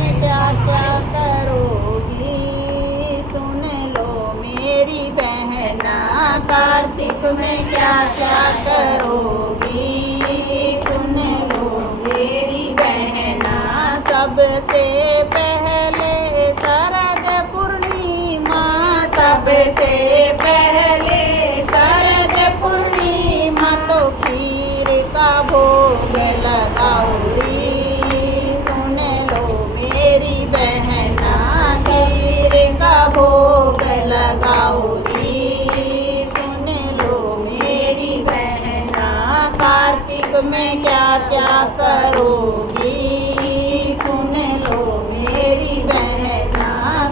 में क्या क्या करोगी, सुन लो मेरी बहना। कार्तिक में क्या क्या करोगी, सुन लो मेरी बहना। सबसे पहले शरद पूर्णिमा, सबसे पहले शरद पूर्णिमा तो खीर का भोग लगाऊरी, सुन लो मेरी बहना। खीर का भोग लगाऊरी, सुन लो मेरी बहना। कार्तिक में क्या क्या करोगी, सुन लो मेरी बहना।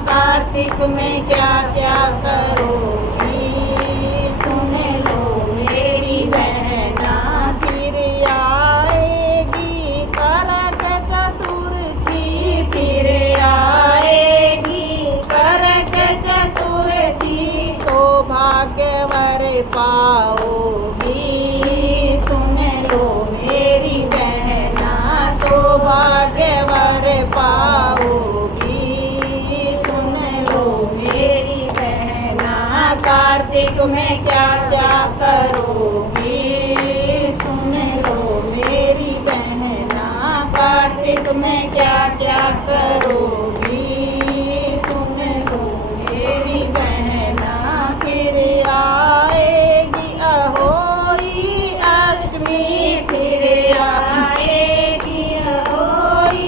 कार्तिक में क्या क्या करोगी, सुन लो मेरी बहना। फिर आएगी करक चतुर्थी, फिर आएगी करक चतुर्थी, सौभाग्यवर पाओगी, सुन लो मेरी बहना। सौभाग्यवर पाओगी, सुन लो मेरी बहना। कार्तिक में क्या क्या करोगी, सुन लो मेरी बहना। कार्तिक में क्या क्या करोगी, सुन लो मेरी बहना। फिर आएगी अहोई अष्टमी, फिर आएगी अहोई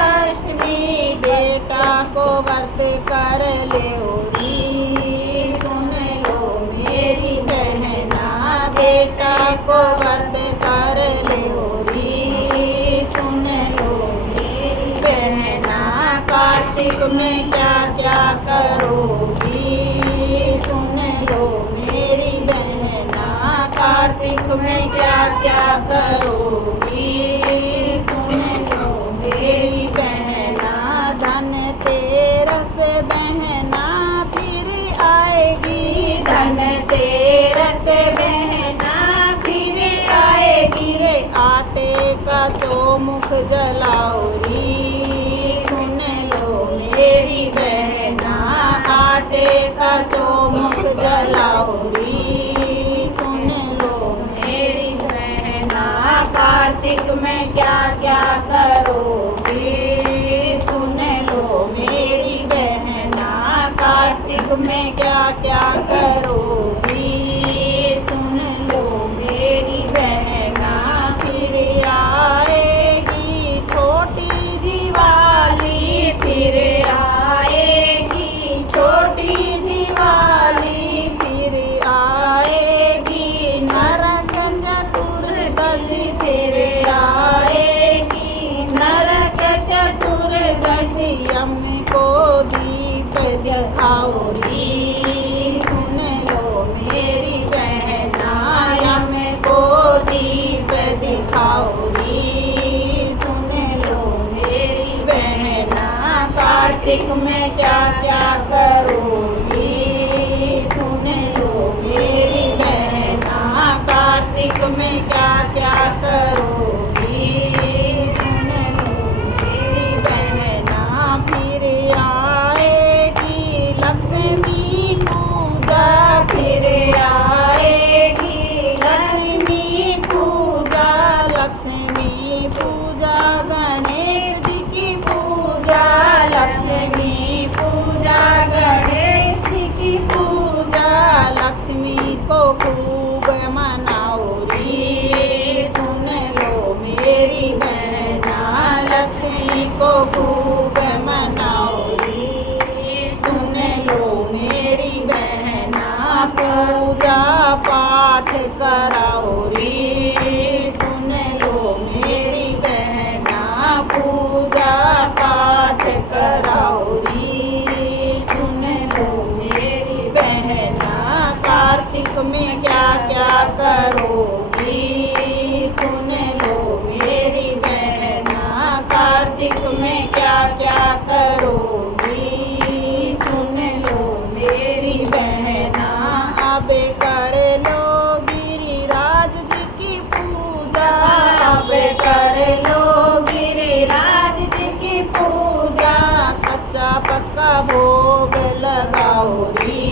अष्टमी, बेटा को व्रत कर लेओरी, सुन लो मेरी बहना। बेटा को व्रत कर लेओरी, सुन लो मेरी बहना। कार्तिक में क्या क्या करोगी, सुन लो मेरी बहना। कार्तिक में क्या क्या करोगी, सुन लो मेरी बहना। धनतेरस बहना फिर आएगी, धनतेरस बहना फिर आएगी रे। आटे का चौमुख जलाओरी, सुन लो मेरी बहना। आटे का चौमुख जलाओरी, सुन लो मेरी बहना। कार्तिक में क्या क्या करोगी, सुन लो मेरी बहना। कार्तिक में क्या क्या करोगी, सुन लो मेरी बहना। फिर आएगी छोटी दिवाली, फिर आएगी छोटी दिवाली, फिर आएगी नरक चतुर्दशी, फिर आएगी नरक चतुर्दशी। यम को दीप दिखाओरी, सुन लो मेरी बहना। यम को दीप दिखाओरी, सुन लो मेरी बहना। कार्तिक में क्या क्या करोगी, सुन लो मेरी बहना। कार्तिक में क्या क्या करोगी, सुन लो मेरी बहना। फिर आएगी लक्ष्मी पूजा, फिर आएगी लक्ष्मी पूजा। लक्ष्मी पूजा गणेश जी की पूजा, लक्ष्मी पूजा गणेश जी की पूजा। लक्ष्मी को खूब मनाओरी, सुन लो मेरी बहना। लक्ष्मी को खूब मनाओरी, सुन लो मेरी बहना। पूजा पाठ कराओरी, सुन लो मेरी बहना। पूजा पाठ कराओरी, सुन लो मेरी बहना। कार्तिक में क्या क्या करोगी, सुन लो मेरी बहना। कार्तिक में क्या क्या करोगी, सुन लो मेरी बहना। अब कर लो गिरिराज जी की पूजा, अब कर लो गिरिराज जी की पूजा। भोग लगाओ री,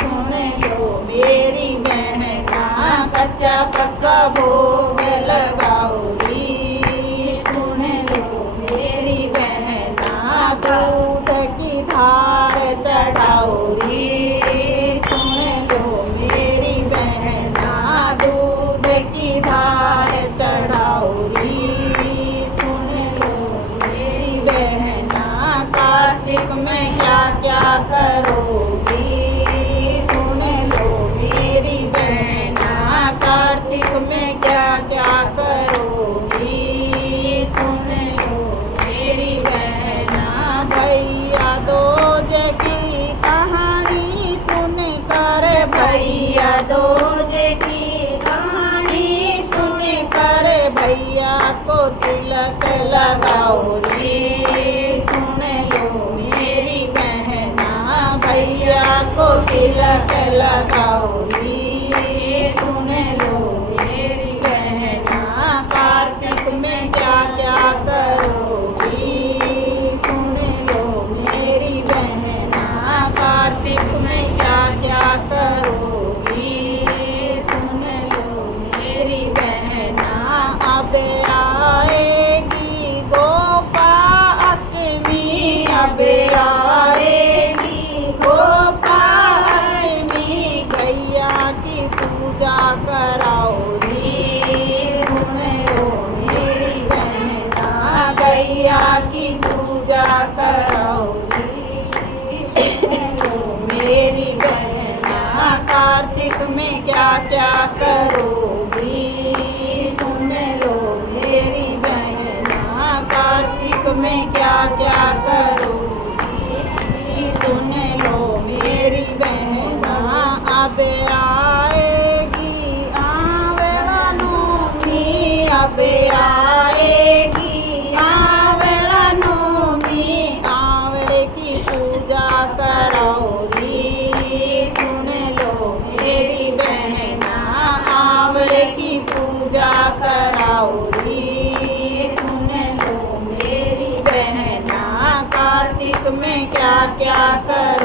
सुन लो मेरी बहना कच्चा पक्का भोग लगाओ री, सुन लो मेरी बहना दूध की धार चढ़ाओ री, सुन लो मेरी बहना दूध की धार चढ़ाओ री, सुन लो मेरी बहना कार्तिक में क्या क्या करोगी, सुन लो मेरी बहना कार्तिक में क्या क्या करोगी, सुन लो मेरी बहना भैया दूज की कहानी सुन कर, भैया दूज की कहानी सुन कर भैया को तिलक लगाओ रे, सुन लो मेरी बहना भैया को तिलक लगाओ रे, सुन लो मेरी बहना कार्तिक में क्या क्या करोगी, सुन लो मेरी बहना कार्तिक में क्या क्या करोगी, सुन लो मेरी बहना अब आएगी गोपाष्टमी, अब आएगी गोपाष्टमी गैया की पूजा कराओ री, सुन लो मेरी बहना गैया की पूजा कराओ री, सुन लो मेरी बहना कार्तिक में क्या क्या करोगी, सुन लो मेरी बहना कार्तिक में क्या क्या करोगी, सुन लो मेरी बहना अब आएगी आवेला नौमी, अब आएगी आवेला नौमी आंवले की पूजा कराओ री, सुन लो मेरी बहना आंवले की पूजा कराओ री, सुन लो मेरी बहना कार्तिक में क्या क्या कर